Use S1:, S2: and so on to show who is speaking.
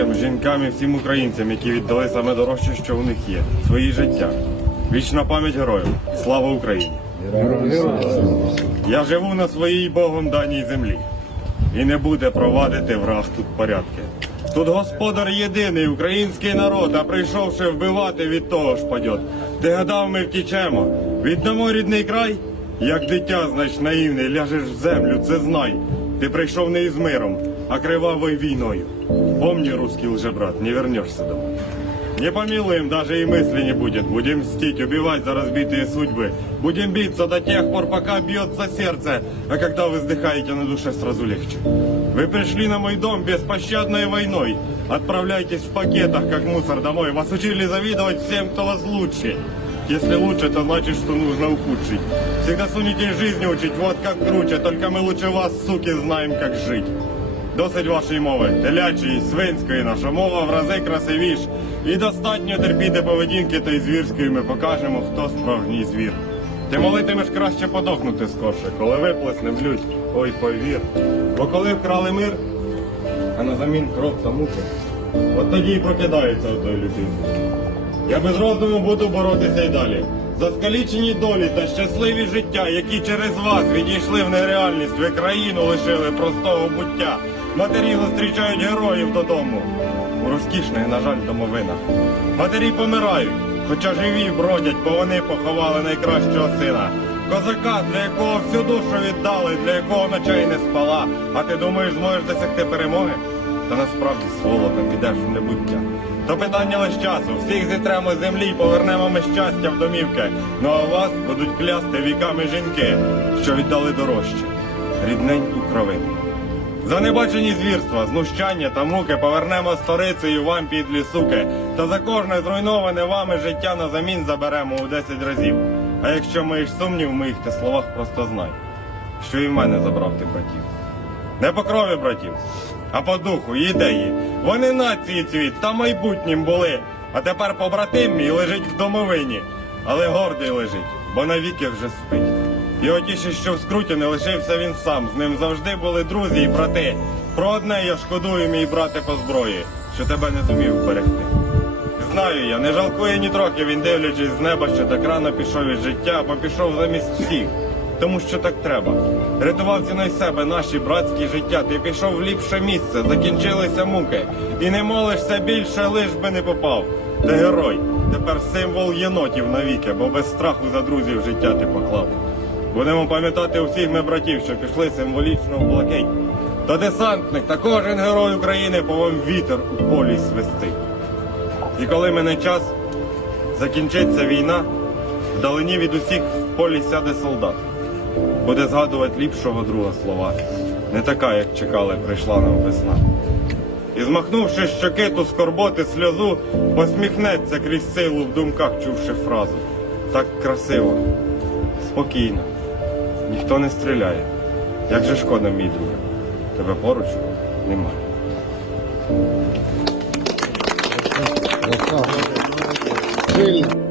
S1: дітям, жінкам і всім українцям, які віддали саме дорожче, що у них є свої життя. Вічна пам'ять героям. Слава Україні! Я живу на своїй Богом даній землі. І не буде провадити враг тут порядки. Тут господар єдиний, український народ, а прийшовши вбивати, від того ж падьот. Ти гадав, ми втічемо. Віддамо рідний край, як дитя, знач наївний, ляжеш в землю, це знай. Ти прийшов не із миром, а кривавою війною. Помни, русский лжебрат, не вернешься домой. Не помилуем, даже и мысли не будет. Будем мстить, убивать за разбитые судьбы. Будем биться до тех пор, пока бьется сердце. А когда вы вздыхаете, на душе сразу легче. Вы пришли на мой дом беспощадной войной. Отправляйтесь в пакетах, как мусор домой. Вас учили завидовать всем, кто вас лучше. Если лучше, то значит, что нужно ухудшить. Всегда сунете жизни учить, вот как круче. Только мы лучше вас, суки, знаем, как жить. Досить вашої мови, телячої, свинської, наша мова в рази красивіш. І достатньо терпіти поведінки та й звірської ми покажемо, хто справжній звір. Ти молитимеш краще подохнути скорше, коли виплесне в лють, ой повір. Бо коли вкрали мир, а на замін кров та муки, от тоді й прокидається у той людини. Я без роздуму буду боротися й далі. За скалічені долі та щасливі життя, які через вас відійшли в нереальність, ви країну лишили простого буття. Матері зустрічають героїв додому. У розкішних, на жаль, домовинах. Матері помирають, хоча живі бродять, бо вони поховали найкращого сина. Козака, для якого всю душу віддали, для якого ночей не спала. А ти думаєш, зможеш досягти перемоги? Та насправді сволота підеш в небуття. То питання лише часу. Всіх зітремо з землі повернемо ми щастя в домівки. Ну а вас будуть клясти віками жінки, що віддали дорожче, рідненьку кровину. За небачені звірства, знущання та муки повернемо сторицею вам підлі суки. Та за кожне зруйноване вами життя на замін заберемо у 10 разів. А якщо маєш сумнів в моїх ти словах, просто знай, що і в мене забрав ти братів. Не по крові братів, а по духу і ідеї. Вони нації цвіт та майбутнім були. А тепер побратим мій лежить в домовині, але гордий лежить, бо навіки вже спить. Його тішить, що в скруті не лишився він сам. З ним завжди були друзі і брати. Про одне я шкодую, мій брате по зброї, що тебе не зумів вберегти. Знаю я, не жалкує ні трохи він дивлячись з неба, що так рано пішов із життя, бо пішов замість всіх. Тому що так треба. Рятував ціною себе наші братські життя. Ти пішов в ліпше місце, закінчилися муки. І не молишся більше, лиш би не попав. Ти герой, тепер символ єнотів навіки, бо без страху за друзів життя ти поклав. Будемо пам'ятати усіх ми братів, що пішли символічно в блакить. Та десантник та кожен герой України повом вітер у полі свистить. І коли мене час, закінчиться війна, вдалині від усіх в полі сяде солдат. Буде згадувати ліпшого друга слова. Не така, як чекали, прийшла нам весна. І змахнувши щоки ту скорботи сльозу, посміхнеться крізь силу в думках, чувши фразу. Так красиво, спокійно, ніхто не стріляє. Як же шкода, мій друже, тебе поруч немає.
S2: Сильно.